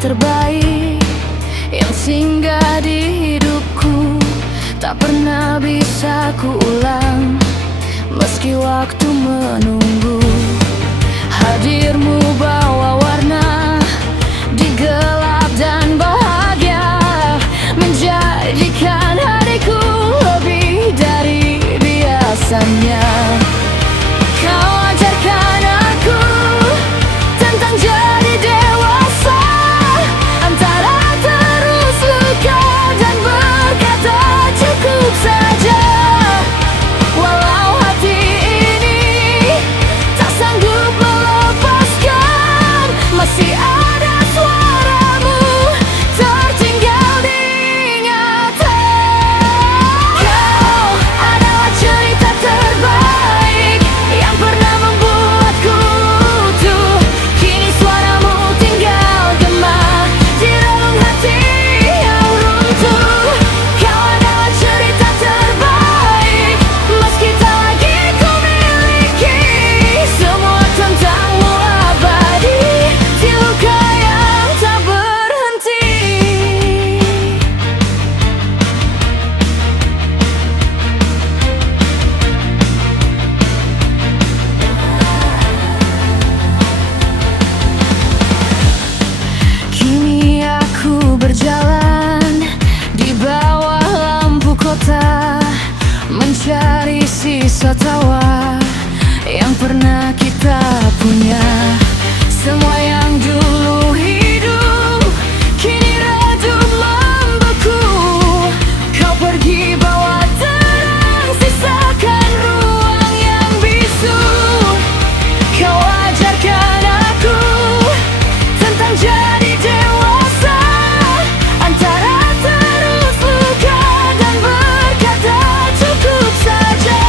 terbaik yang singgah di hidupku, tak pernah bisa kuulang meski waktu menunggu. Hadirmu bawa warna di gelap dan bahagia, menjadikan hariku lebih dari biasanya. Kau ajarkan aku tentang jadi dewasa, antara terus luka dan berkata cukup saja. Walau hati ini tak sanggup melepaskan, masih ada suaramu tertinggal di ingatan. Kau adalah cerita terbaik yang pernah membuatku utuh. Kini suaramu tinggal gema di relung hati yang runtuh. Kau adalah cerita terbaik meski tak lagi ku miliki semua tentangmu abadi di luka yang tak berhenti. Kini aku berjalan di bawah lampu kota, mencari sisa tawa yang pernah kita punya. Semua yang dulu hidup kini redup membeku. Kau pergi bawa terang, sisakan ruang yang bisu. Kau ajarkan aku tentang jadi dewasa, antara terus luka dan berkata cukup saja.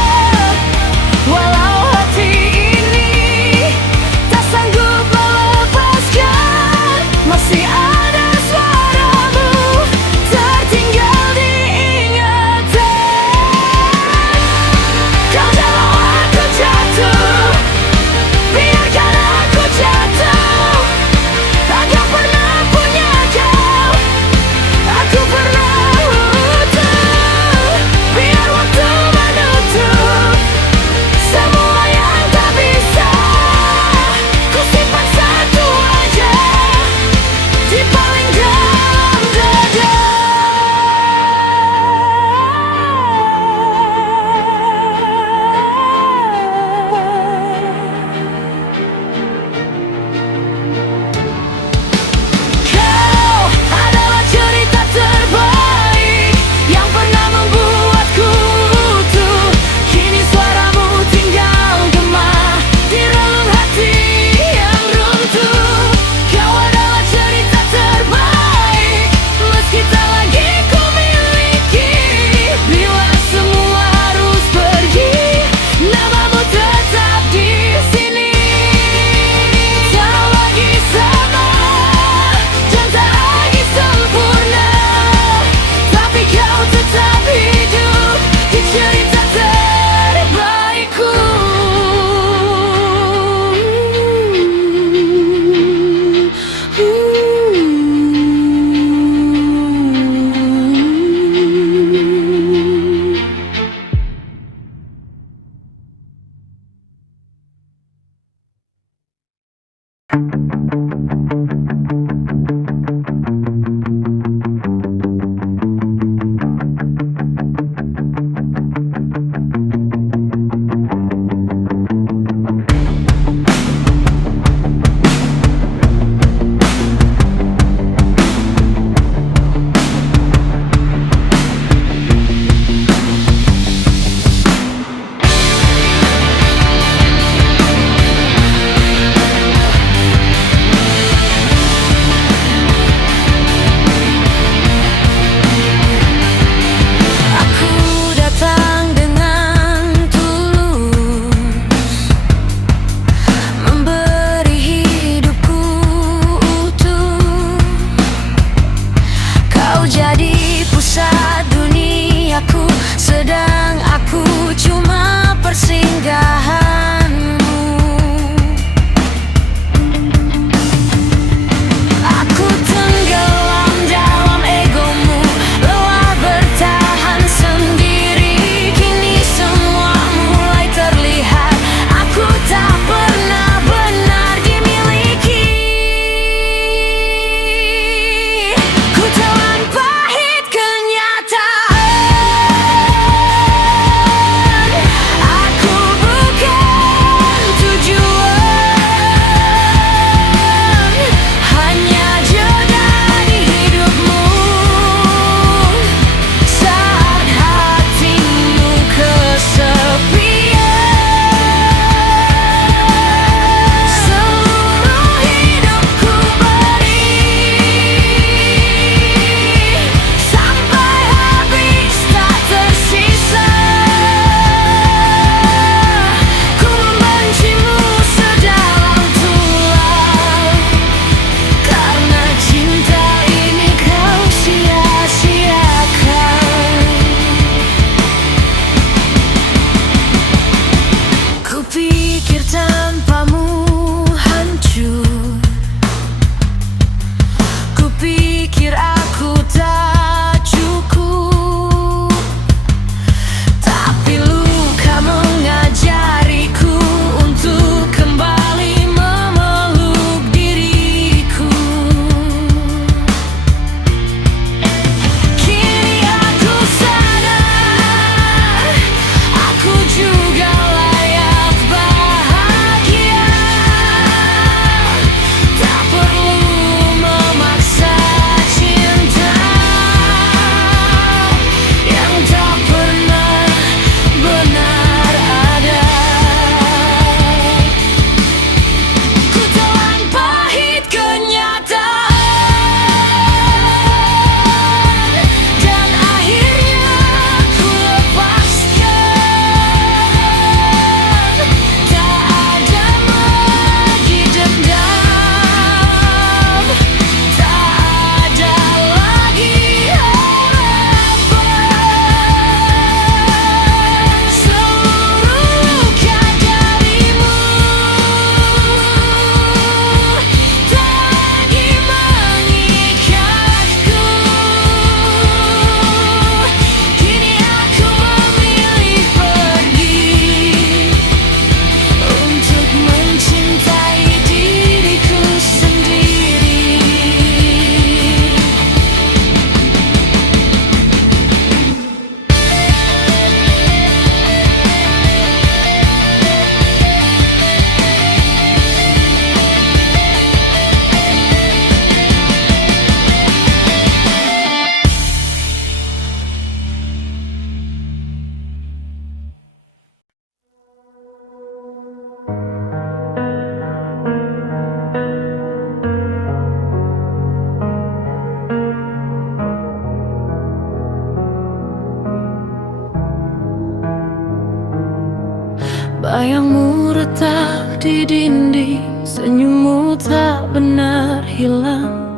di dinding, senyummu tak benar hilang.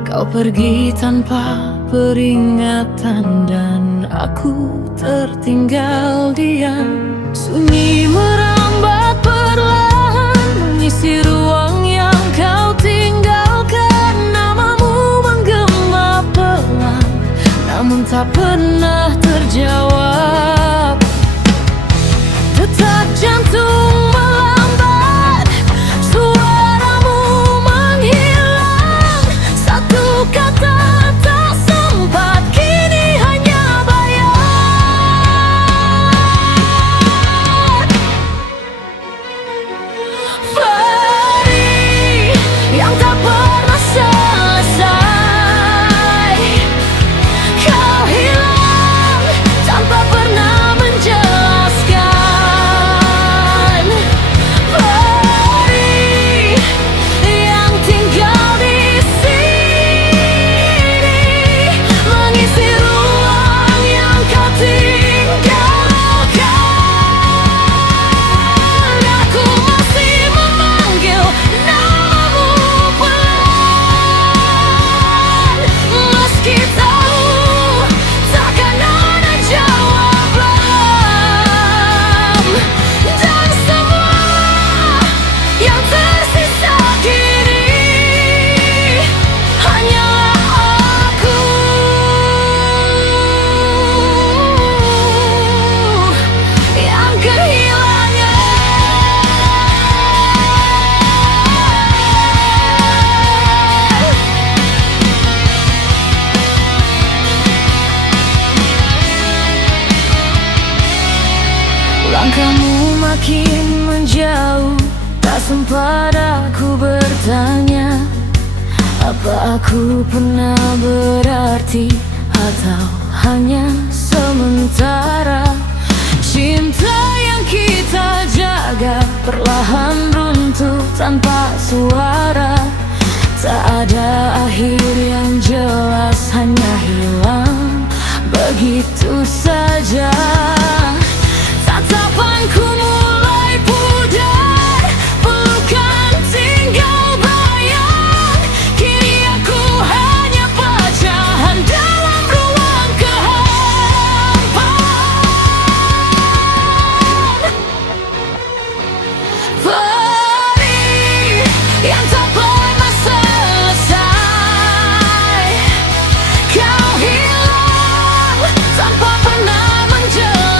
Kau pergi tanpa peringatan dan aku tertinggal diam. Sunyi merambat perlahan, mengisi ruang yang kau tinggalkan. Namamu menggema pelan, namun tak pernah terjawab. Detak jantung melambat, suaramu menghilang. Satu kata tak sempat, kini hanya bayang. Perih yang tak pernah selesai, kau hilang tanpa pernah menjelaskan. Perih yang tinggal di sini, mengisi ruang yang kau tinggalkan. Aku masih memanggil namamu pelan, meski tahu takkan ada jawaban. Dan semua yang tersisa kini hanyalah aku yang kehilangan. Langkahmu makin menjauh, tak sempat aku bertanya, apa aku pernah berarti atau hanya sementara. Cinta yang kita jaga perlahan runtuh tanpa suara. Tak ada akhir yang jelas, hanya hilang begitu saja. Tatapanku mulai pudar, pelukan tinggal bayang. Kini aku hanya pecahan dalam ruang kehampaan. Perih yang tak pernah selesai, kau hilang tanpa pernah menjelaskan.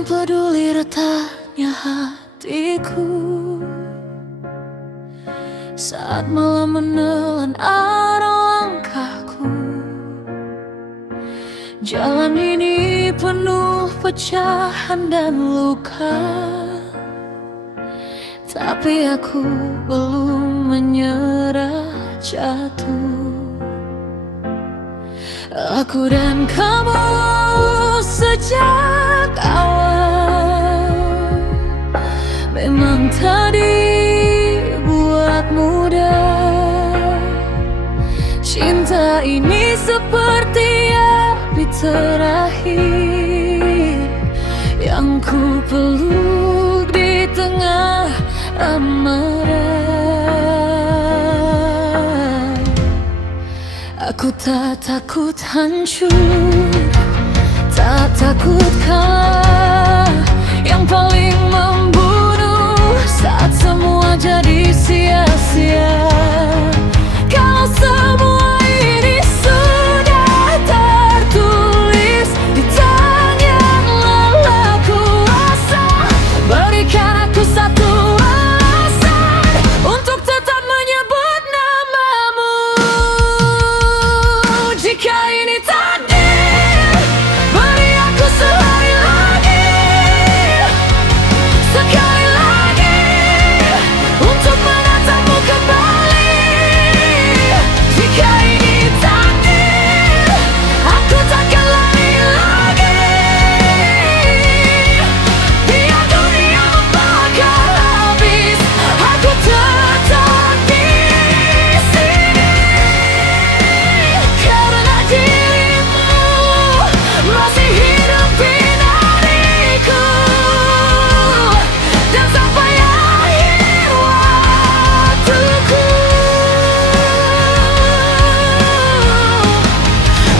yang peduli retaknya hatiku saat malam menelan arah langkahku. Jalan ini penuh pecahan dan luka, tapi aku belum menyerah jatuh. Aku dan kamu sejak awal memang tak dibuat mudah. Cinta ini seperti api terakhir yang ku peluk di tengah amarah. Aku tak takut hancur, tak takut kalah. Yang paling membunuh saat semua jadi sia-sia. Kalau semua ini sudah tertulis di tangan lelah kuasa, berikan aku satu alasan untuk tetap menyebut namamu. Jika ini takdir, beri aku sehari lagi, sekali lagi, untuk menatapmu kembali. Jika ini takdir, aku takkan lari lagi. Biar dunia membakar habis, aku tetap di sini. Karena dirimu masih hidup di dariku, dan sampai akhir waktuku,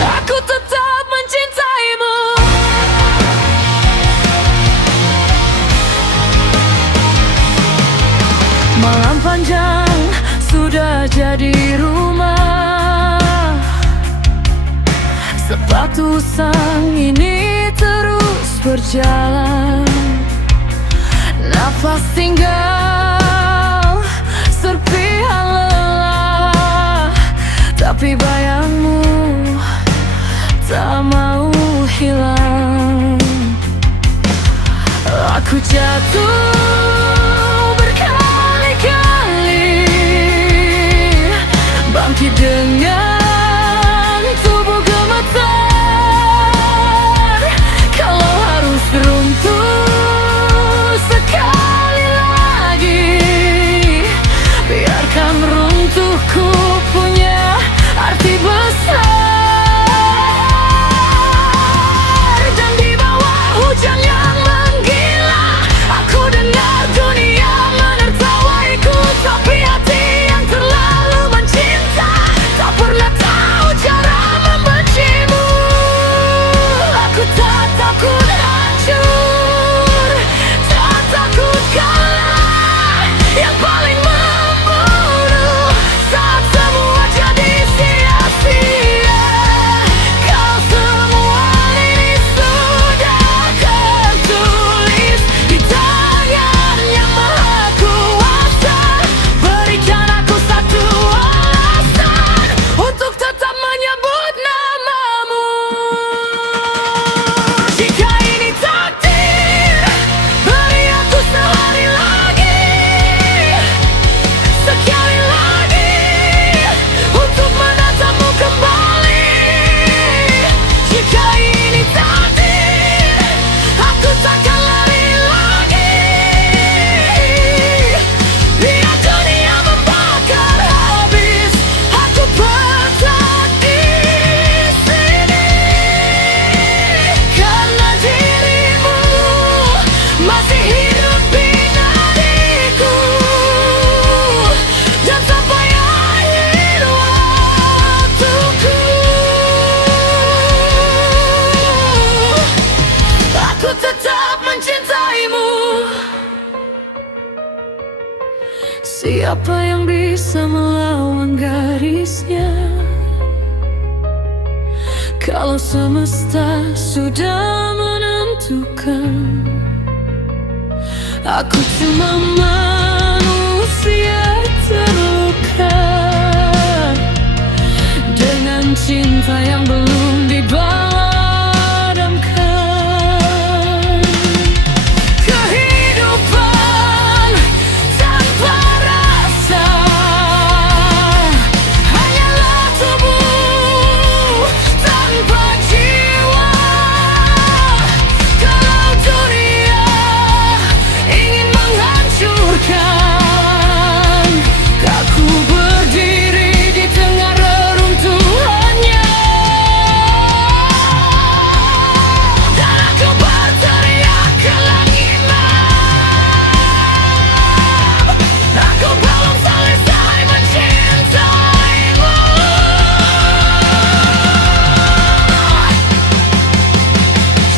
aku tetap mencintaimu. Malam panjang sudah jadi rumah, sepatu sang ini terus berjalan. Nafas tinggal serpihan lelah, tapi bayangmu tak mau hilang. Aku jatuh berkali-kali, bangkit dengan tubuh gemetar. Kalau harus runtuh sekali lagi, biarkan runtuhku punya arti besar. Dan di bawah hujan yang menggila, aku dengar dunia menertawaiku. Tapi hati yang terlalu mencinta tak pernah tahu cara membencimu. Aku tak takut hancur, tak takut kalah. Yang paling membunuh saat semua jadi sia-sia. Kalau semua ini sudah tertulis di tangan yang maha kuasa, berikan aku satu alasan untuk tetap menyebut namamu. Jika ini takdir, beri aku sehari lagi, sekali lagi, untuk menatapmu kembali. Jika ini takdir, aku takkan lari lagi. Biar dunia membakar habis, aku tetap di sini. Karena dirimu masih hidup di dariku, dan sampai akhir waktuku, aku tetap mencintaimu. Siapa yang bisa melawan garisnya? Kalau semesta sudah menentukan, butuhkan. Aku cuma manusia terluka dengan cinta yang belum dipadamkan. Kehidupan tanpa rasa hanyalah tubuh tanpa jiwa. Kalau dunia ingin menghancurkan, aku berdiri di tengah reruntuhannya. Dan aku berteriak ke langit malam, aku belum selesai mencintaimu.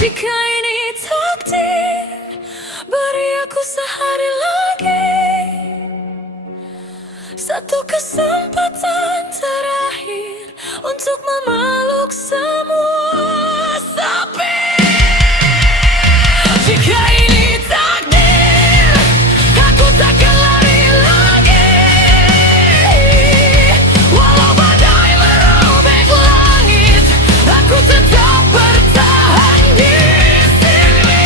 Jika ini takdir, beri aku sehari lagi, satu kesempatan terakhir untuk memeluk semua sepi. Jika ini takdir, aku takkan lari lagi, walau badai merobek langit, aku tetap bertahan di sini.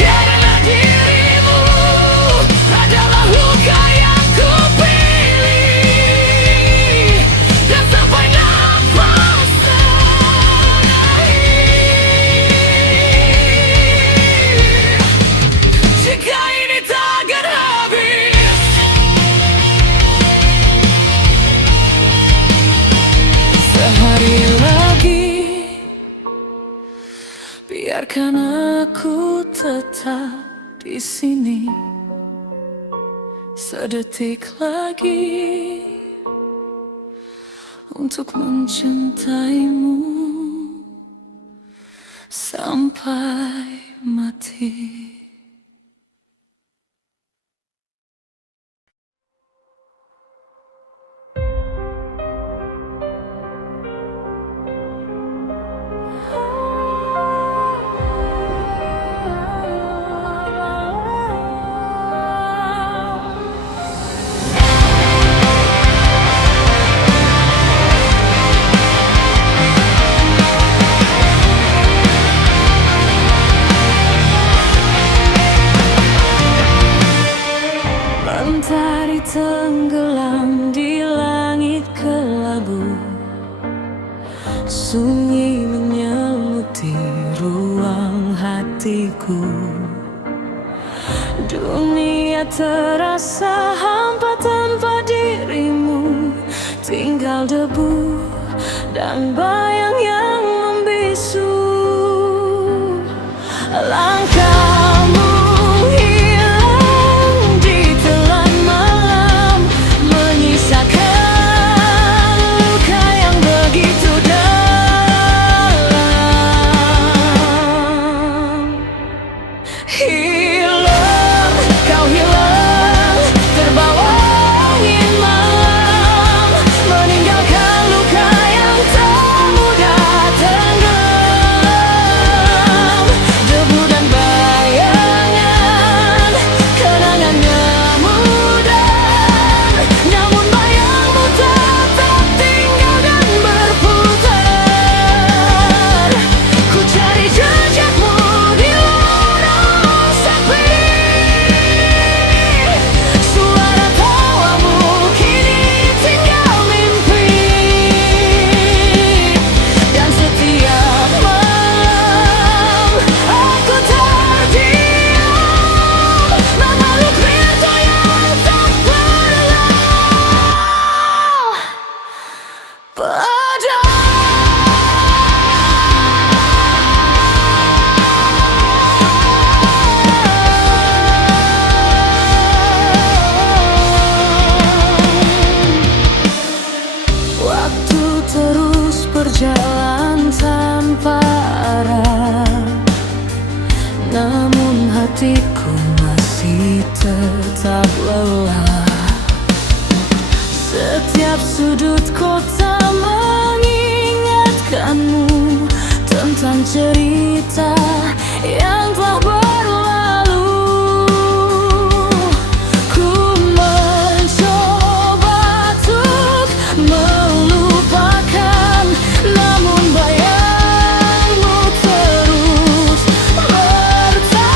Karena dirimu adalah luka yang kupilih, dan sampai nafas terakhir. Jika ini takkan habis, sehari lagi, biarkan aku tetap di sini. Sedetik lagi untuk mencintaimu sampai mati. Mentari tenggelam di langit kelabu, sunyi menyelimuti ruang hatiku. Dunia terasa hampa tanpa dirimu, tinggal debu dan bayang yang membisu. Langkahmu hilang di telan malam, menyisakan luka yang begitu dalam. Hilang, kau hilang, terbawa angin malam, meninggalkan luka yang tak mudah tenggelam. Debu dan bayangan, kenangannya mudah, namun bayangmu tetap tinggal dan berputar. Ku cari jejakmu di lorong sepi, suara tawamu kini tinggal mimpi. Dan setiap malam aku terdiam, memeluk rindu yang tak pernah padam. Waktu terus berjalan tanpa arah, namun hatiku masih tetap lelah. Setiap sudut kota mengingatkanmu, mantan cerita yang telah berlalu. Ku mencoba untuk melupakan, namun bayangmu terus bertahan.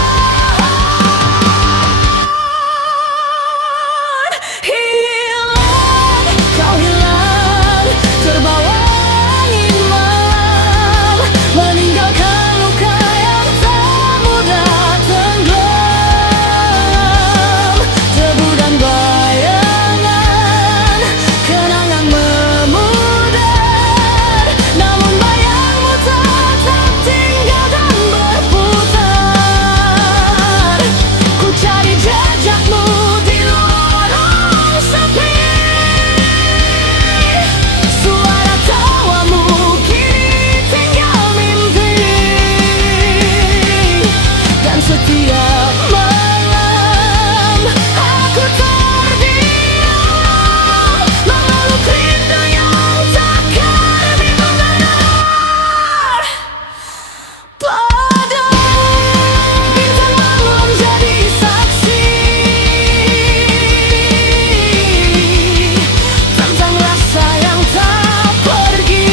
Hilang, kau hilang, terbawa angin malam, meninggalkan luka yang tak mudah tenggelam. Debu dan bayangan, kenangan memudar, namun bayangmu tetap tinggal dan berputar. Ku cari jejakmu di lorong sepi, suara tawamu kini tinggal mimpi. Dan setiap malam aku terdiam, memeluk rindu yang takkan mengenal. Pada bintang malam jadi saksi tentang rasa yang tak pergi.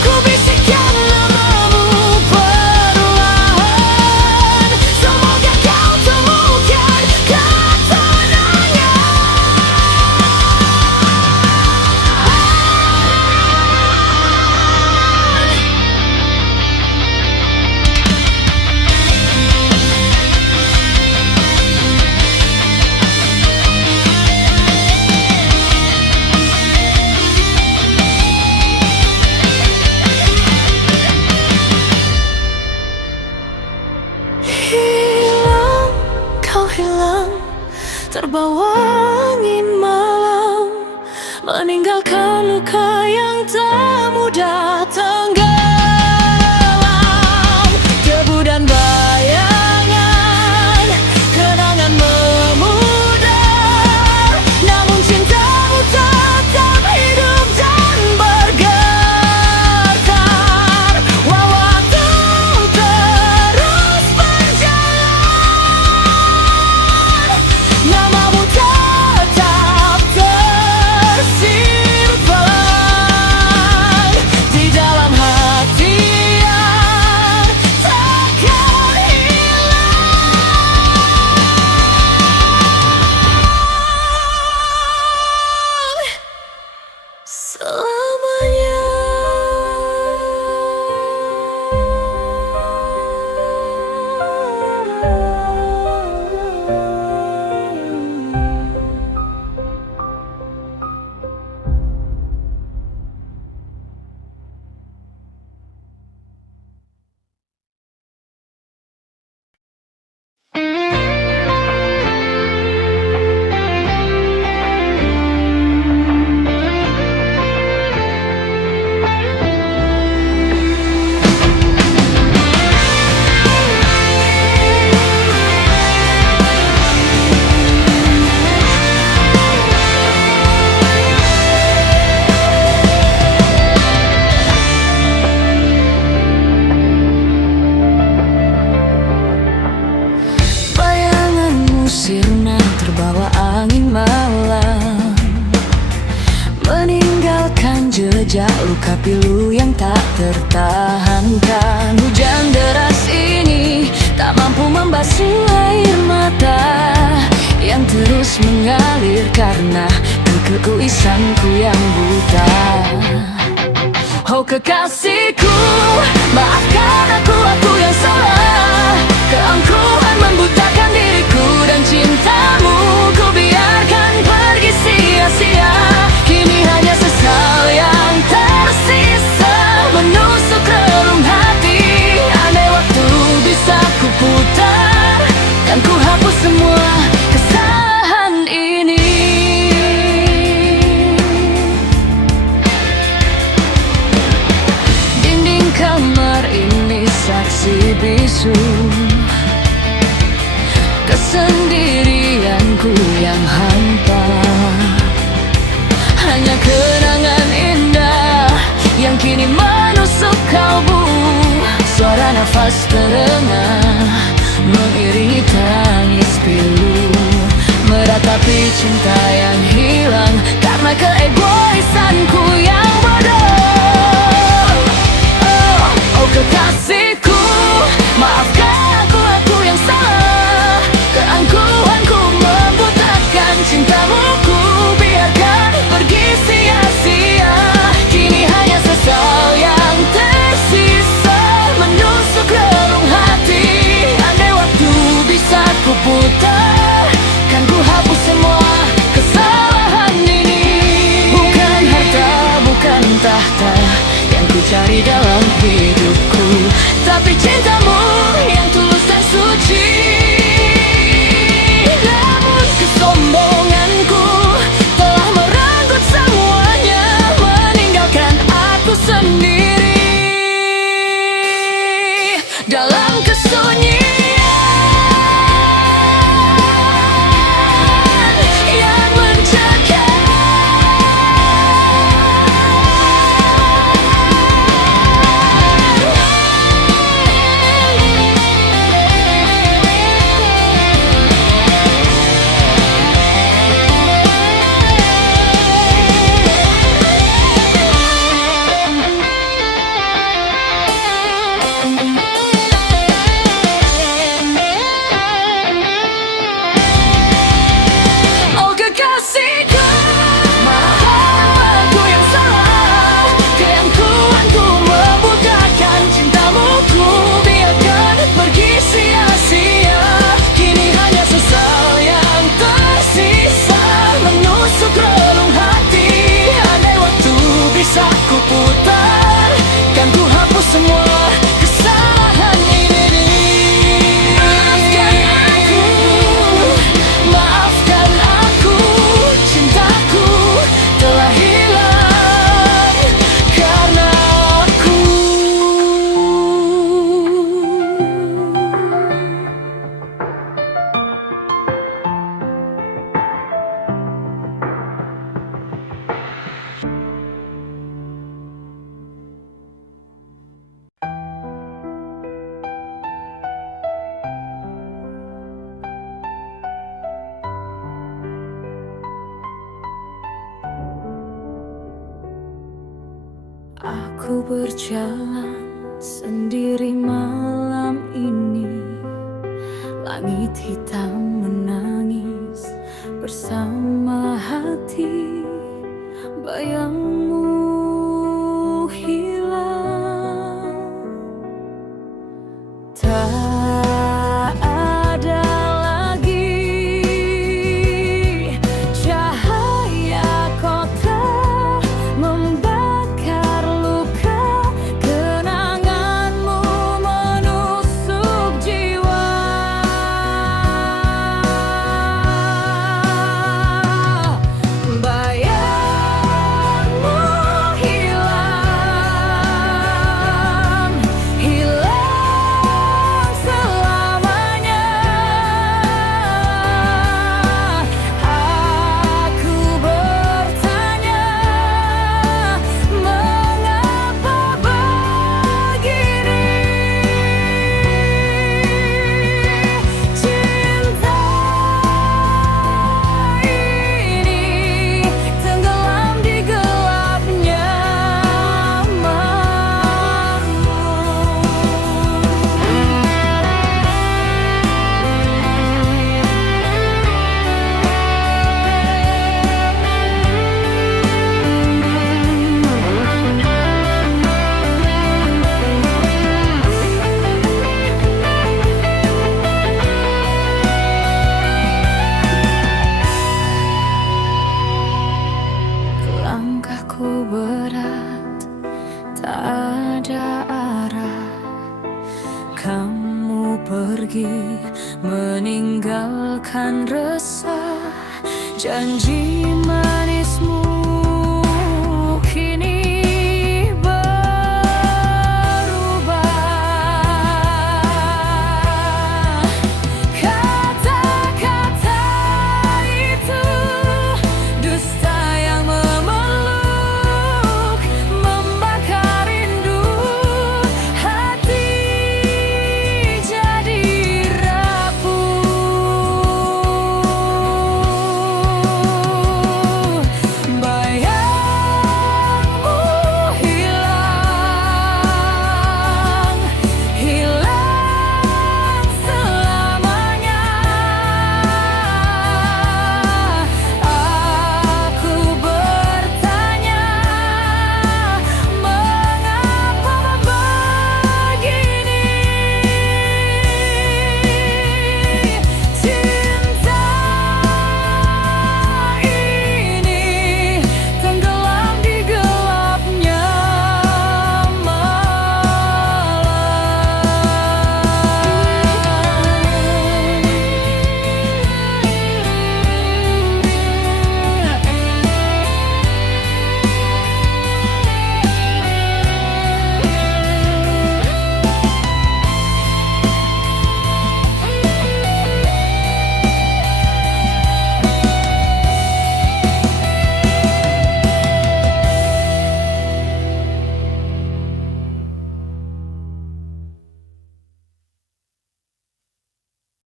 Ku bisikkan namamu perlahan, semoga kau temukan ketenangan. Hilang, kau hilang, terbawa angin malam, meninggalkan luka yang tak mudah tenggelam. Debu dan bayangan, kenangan memudar, namun cintamu tetap hidup dan bergetar. Waktu terus berjalan, namamu tetap tersimpan di dalam hati yang takkan hilang selamanya. Bayanganmu sirna terbawa angin malam, meninggalkan jejak luka pilu yang tak tertahankan. Hujan deras ini tak mampu membasuh air mata yang terus mengalir karena keegoisanku yang buta. Oh kekasihku, maafkan aku yang salah. Keangkuhan membutakan diriku dan cintamu ku biarkan pergi sia-sia. Kini hanya sesal yang tersisa menusuk relung hati. Andai waktu bisa ku putar, kan ku hapus semua kesalahan ini. Dinding kamar ini saksi bisu kesendirianku yang hampa. Hanya kenangan indah kini menusuk kalbu. Suara nafas terengah mengiringi tangis pilu, meratapi cinta yang hilang karena keegoisanku yang bodoh. Oh kekasihku, maafkan aku yang salah. Keangkuhanku membutakan cintamu, ku biarkan pergi sia-sia. Kini hanya sesal yang tersisa menusuk relung hati. Andai waktu bisa ku putar, kan ku hapus semua kesalahan ini. Bukan harta, bukan tahta yang ku cari dalam hidupku, tapi cintamu yang tulus dan suci. Namun kesombonganku telah merenggut semuanya, meninggalkan aku sendiri dalam kesunyian yang mencekam. Oh kekasihku, maafkan aku yang salah. Keangkuhanku membutakan cintamu, ku biarkan pergi sia-sia. Kini hanya sesal yang tersisa menusuk relung hati. Andai waktu bisa ku putar, kan ku hapus semua kesalahan ini. Maafkan aku, cintaku telah hilang karena aku. Aku berjalan sendiri malam ini. Langit hitam menangis bersama hati. Bayangmu hilang, tak ada lagi cahaya kota membakar luka. Kenanganmu menusuk jiwa. Bayangmu hilang, hilang selamanya. Aku bertanya, mengapa begini? Cinta ini tenggelam di gelapnya malam. Langkahku berat, tak ada arah. Kamu pergi meninggalkan resah. Janji